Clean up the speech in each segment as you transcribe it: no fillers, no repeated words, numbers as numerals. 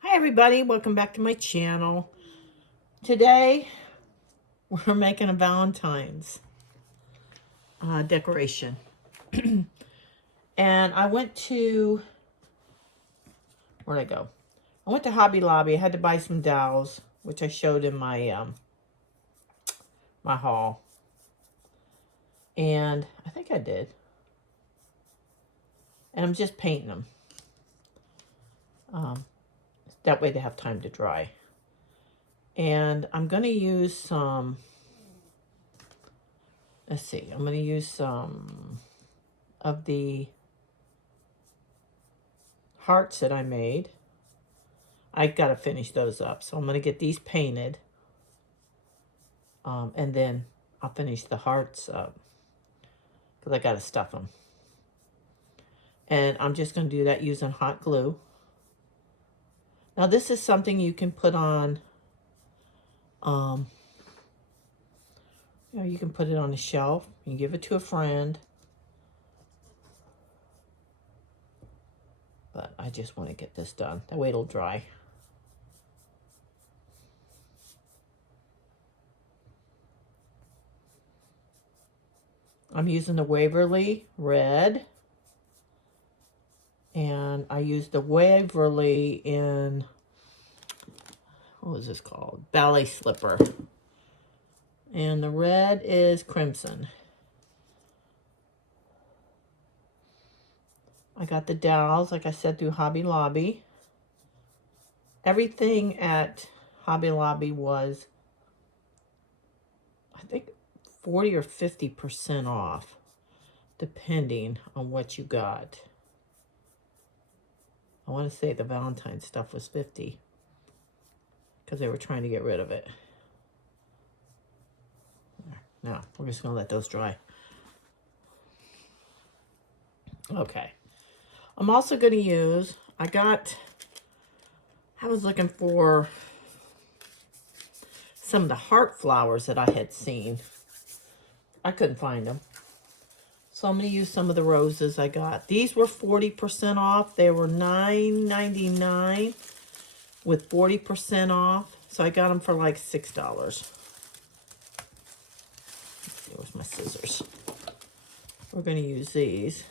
Hi everybody, welcome back to my channel. Today we're making a Valentine's decoration. And I went to, where'd I go? I went to Hobby Lobby. I had to buy some dowels, which I showed in my my haul. And I think I did. And I'm just painting them. That way they have time to dry. And I'm going to use some, let's see, I'm going to use some of the hearts that I made. I got to finish those up. So I'm going to get these painted. And then I'll finish the hearts up. Because I got to stuff them. And I'm just going to do that using hot glue. Now this is something you can put on. You can put it on a shelf. You can give it to a friend. But I just want to get this done. That way it'll dry. I'm using the Waverly red. And I used the Waverly in, what was this called? Ballet Slipper. And the red is Crimson. I got the dowels, like I said, through Hobby Lobby. Everything at Hobby Lobby was, I think, 40 or 50% off, depending on what you got. I want to say the Valentine stuff was 50 because they were trying to get rid of it. Now, we're just going to let those dry. Okay. I'm also going to use, I was looking for some of the heart flowers that I had seen. I couldn't find them. So I'm going to use some of the roses I got. These were 40% off. They were $9.99 with 40% off. So I got them for like $6. Let's see, where's my scissors? We're going to use these.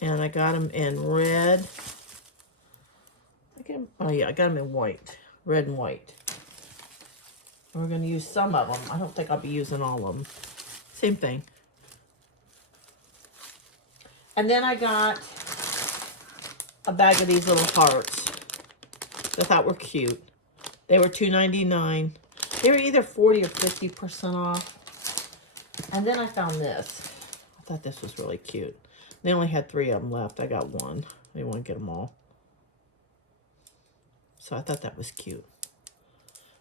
And I got them in red. I got them in white. Red and white. And we're going to use some of them. I don't think I'll be using all of them. Same thing. And then I got a bag of these little hearts that I thought were cute. They were $2.99. They were either 40 or 50% off. And then I found this. I thought this was really cute. They only had 3 of them left. I got one. I didn't want to get them all. So I thought that was cute.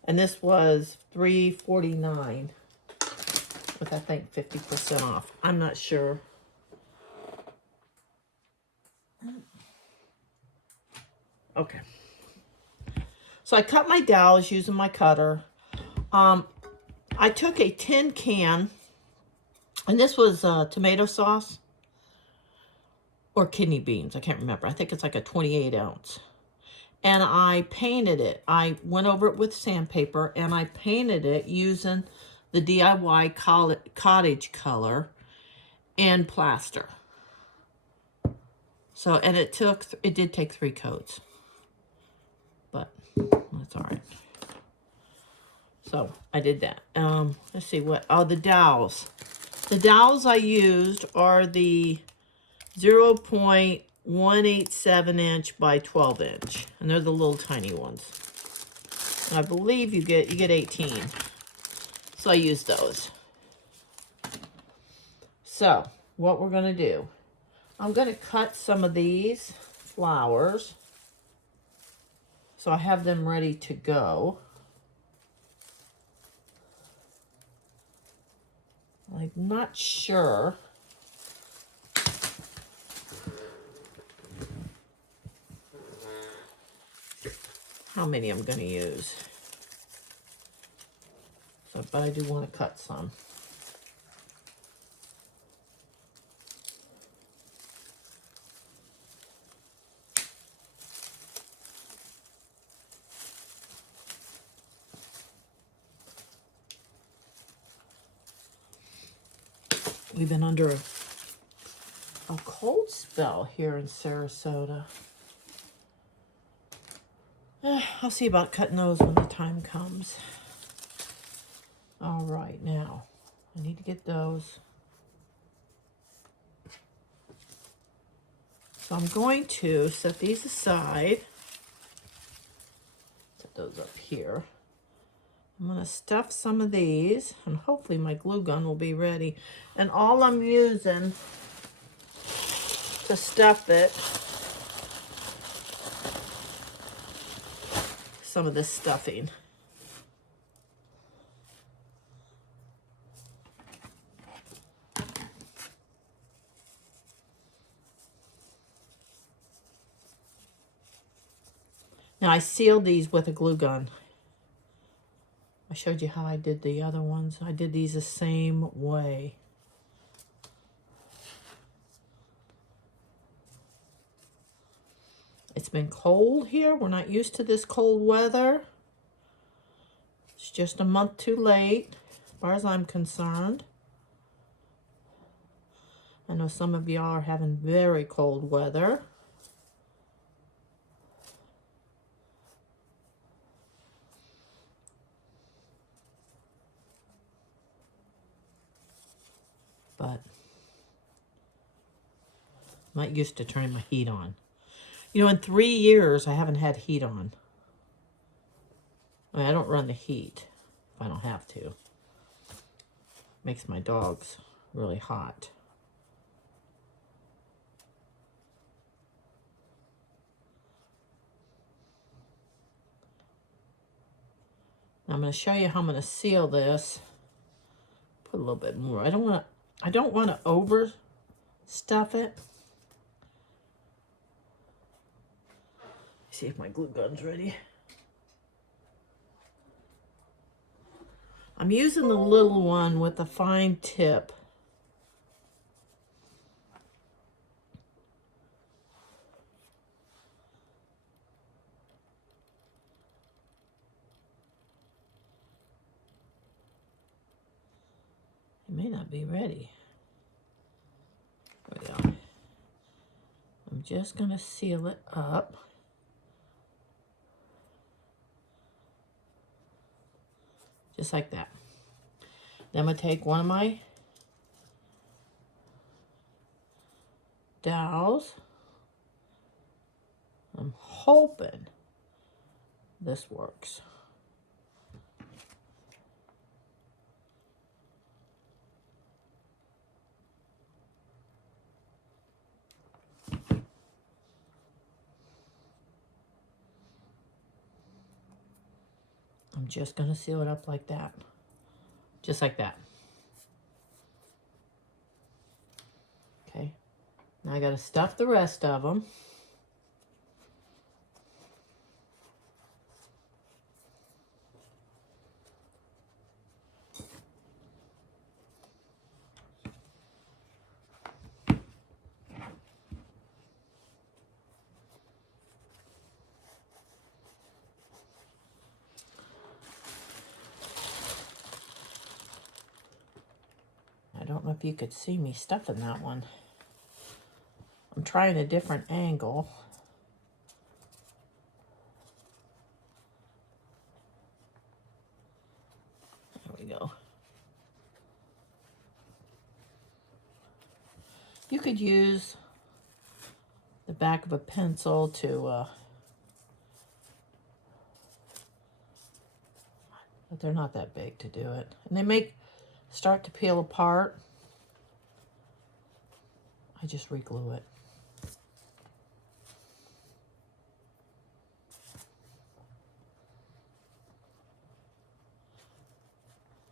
And this was $3.49 with, I think, 50% off. I'm not sure. Okay. So I cut my dowels using my cutter. I took a tin can, and this was tomato sauce or kidney beans. I can't remember. I think it's like a 28 ounce. And I painted it. I went over it with sandpaper, and I painted it using the DIY cottage color and plaster. So, and it did take 3 coats. But that's all right. So I did that. Let's see what, the dowels. The dowels I used are the 0.187 inch by 12 inch. And they're the little tiny ones. And I believe you get 18. So I used those. So what we're going to do, I'm going to cut some of these flowers. So I have them ready to go. I'm not sure how many I'm going to use. So, but I do want to cut some. We've been under a cold spell here in Sarasota. I'll see about cutting those when the time comes. All right, now I need to get those. So I'm going to set these aside. Set those up here. I'm going to stuff some of these, and hopefully my glue gun will be ready. And all I'm using to stuff it, some of this stuffing. Now I sealed these with a glue gun. I showed you how I did the other ones. I did these the same way. It's been cold here. We're not used to this cold weather. It's just a month too late, as far as I'm concerned. I know some of y'all are having very cold weather. But I'm not used to turning my heat on. You know, in 3 years, I haven't had heat on. I don't run the heat if I don't have to. Makes my dogs really hot. Now I'm going to show you how I'm going to seal this. Put a little bit more. I don't want to over stuff it. See if my glue gun's ready. I'm using the little one with the fine tip. It may not be ready. There we go. I'm just going to seal it up. Just like that. Then I'm going to take one of my dowels. I'm hoping this works. I'm just going to seal it up like that. Just like that. Okay. Now I got to stuff the rest of them. I don't know if you could see me stuffing that one. I'm trying a different angle. There we go. You could use the back of a pencil to, but they're not that big to do it. And they start to peel apart. I just re-glue it.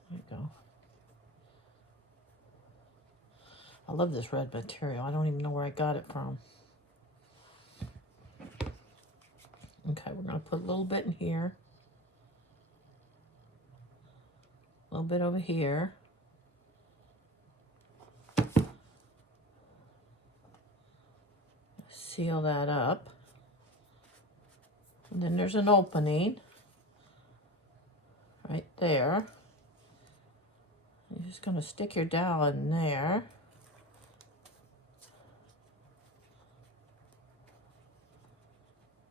There you go. I love this red material. I don't even know where I got it from. Okay, we're going to put a little bit in here. A little bit over here. Seal that up. And then there's an opening right there. You're just going to stick your dowel in there.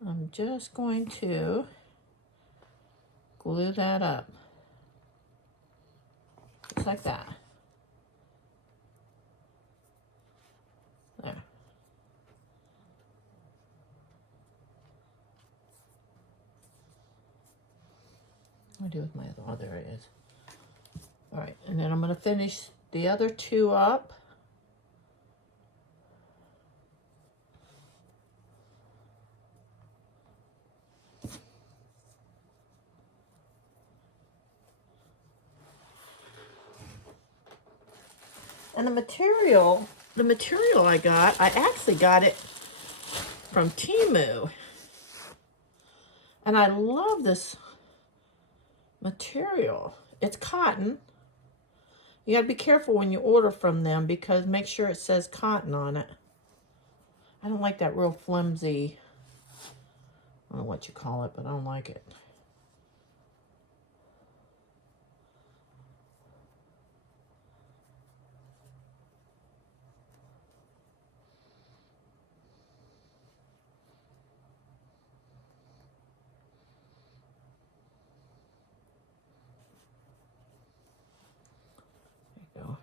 I'm just going to glue that up. Just like that. There. What do I do with my other? Oh, there it is. All right, and then I'm going to finish the other two up. And the material I got, I actually got it from Temu. And I love this material. It's cotton. You gotta be careful when you order from them because make sure it says cotton on it. I don't like that real flimsy, I don't know what you call it, but I don't like it. There you go.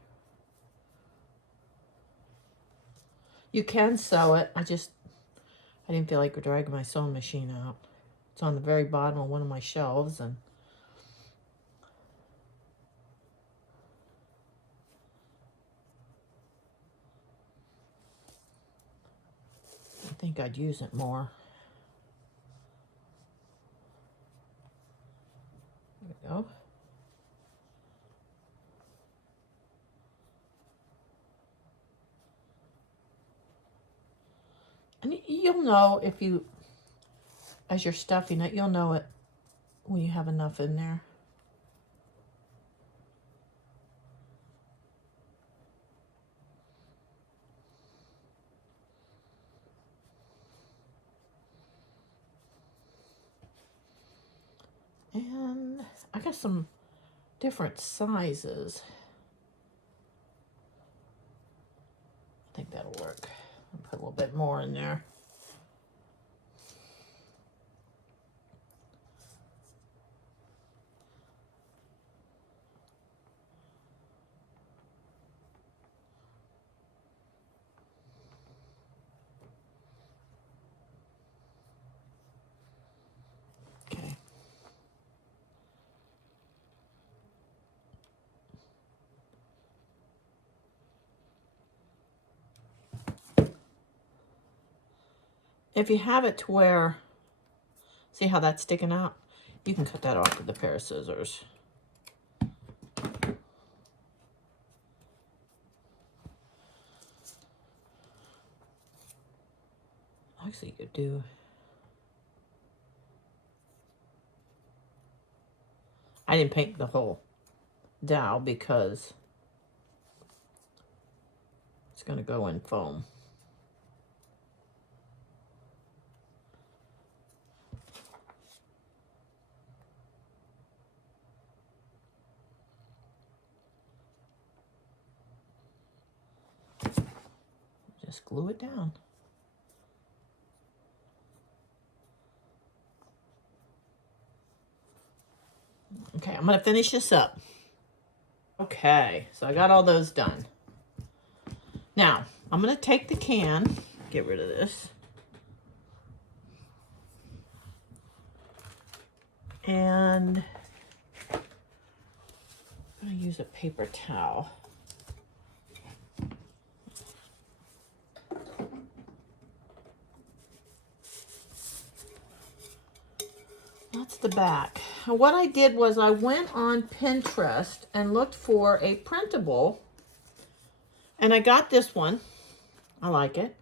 You can sew it. I didn't feel like dragging my sewing machine out. It's on the very bottom of one of my shelves, and I think I'd use it more. There we go. And you'll know if you, as you're stuffing it, you'll know it when you have enough in there. And I got some different sizes. I think that'll work. I'll put a little bit more in there. Okay. If you have it to where, see how that's sticking out? You can cut that off with a pair of scissors. Actually, you could do, I didn't paint the whole dowel because it's going to go in foam. Just glue it down. Okay, I'm going to finish this up. Okay, so I got all those done. Now, I'm going to take the can, get rid of this, and I'm going to use a paper towel. That's the back. And what I did was I went on Pinterest and looked for a printable, and I got this one. I like it.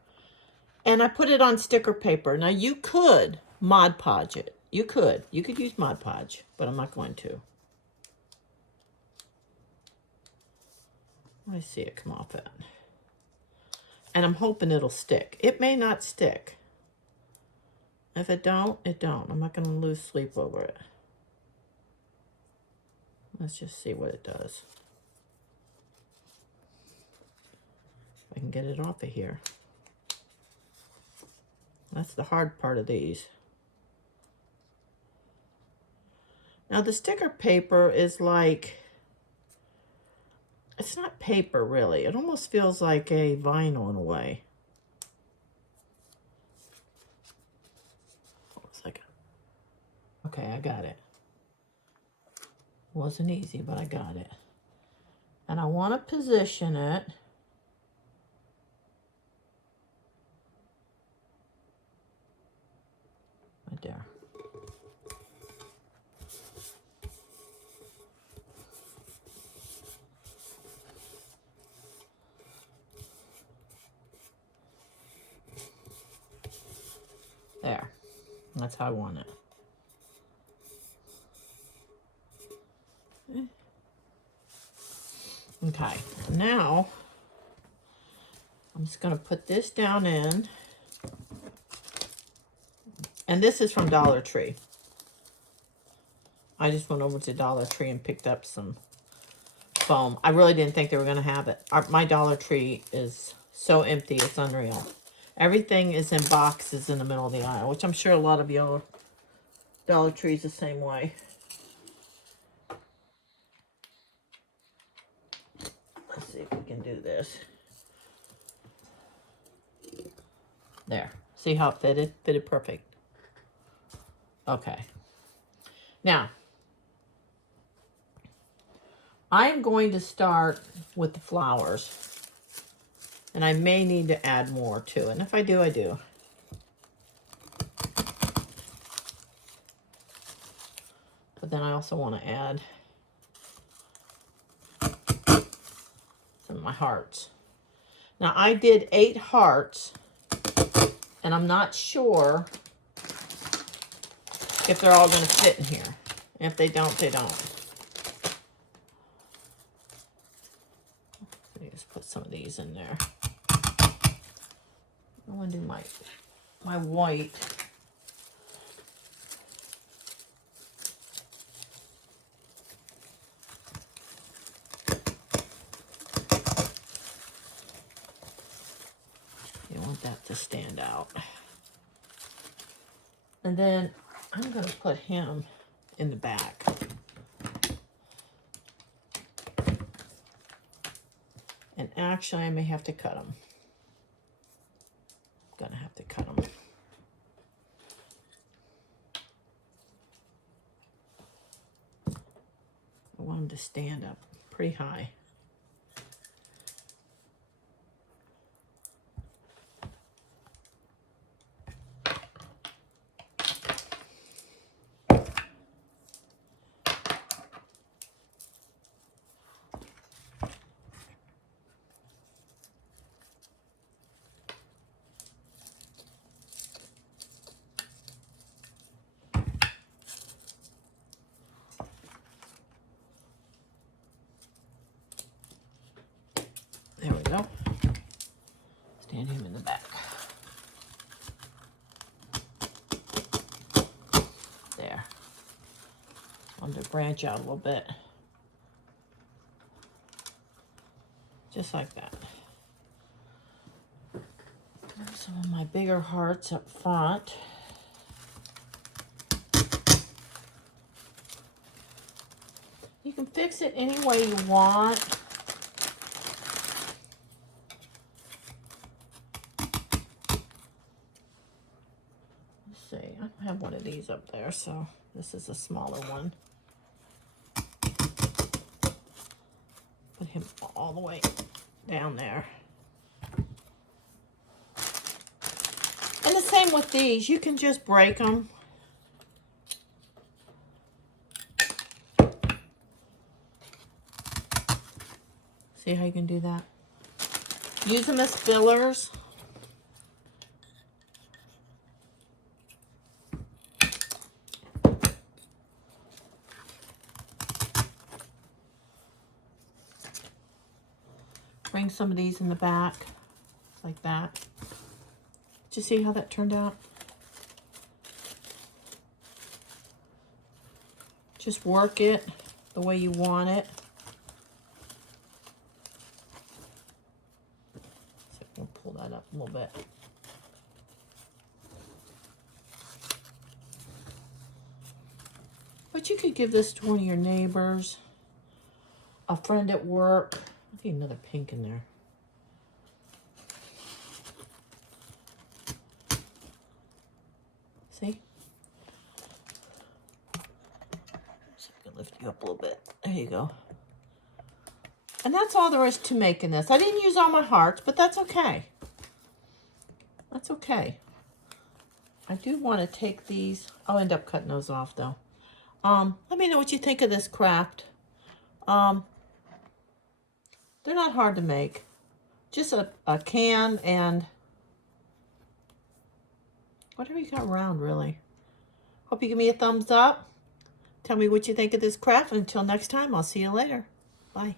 And I put it on sticker paper. Now you could Mod Podge it. You could use Mod Podge, but I'm not going to. I see it come off it. And I'm hoping it'll stick. It may not stick. If it don't, it don't. I'm not going to lose sleep over it. Let's just see what it does. If I can get it off of here. That's the hard part of these. Now the sticker paper is like, it's not paper really. It almost feels like a vinyl in a way. Okay, I got it. Wasn't easy, but I got it. And I want to position it right there. There. That's how I want it. Okay, now I'm just going to put this down in. And this is from Dollar Tree. I just went over to Dollar Tree and picked up some foam. I really didn't think they were going to have it. My Dollar Tree is so empty, it's unreal. Everything is in boxes in the middle of the aisle, which I'm sure a lot of y'all Dollar Tree's the same way. Let's see if we can do this. There. See how it fitted? Fitted perfect. Okay. Now, I'm going to start with the flowers. And I may need to add more too. And if I do, I do. But then I also want to add some of my hearts. Now, I did 8 hearts. And I'm not sure if they're all going to fit in here. And if they don't, they don't. Let me just put some of these in there. I want to do my white. You want that to stand out. And then I'm going to put him in the back. And actually, I may have to cut him. I'm going to have to cut him. I want him to stand up pretty high. There we go. Stand him in the back. There. I want him to branch out a little bit. Just like that. There's some of my bigger hearts up front. You can fix it any way you want. I have one of these up there, so this is a smaller one. Put him all the way down there. And the same with these. You can just break them. See how you can do that? Use them as fillers. Bring some of these in the back, like that. Did you see how that turned out? Just work it the way you want it. So we'll pull that up a little bit. But you could give this to one of your neighbors, a friend at work. I need another pink in there. See? So I can lift you up a little bit. There you go. And that's all there is to making this. I didn't use all my hearts, but that's okay. That's okay. I do want to take these. I'll end up cutting those off though. Let me know what you think of this craft. They're not hard to make. Just a can and whatever you got around, really. Hope you give me a thumbs up. Tell me what you think of this craft. Until next time, I'll see you later. Bye.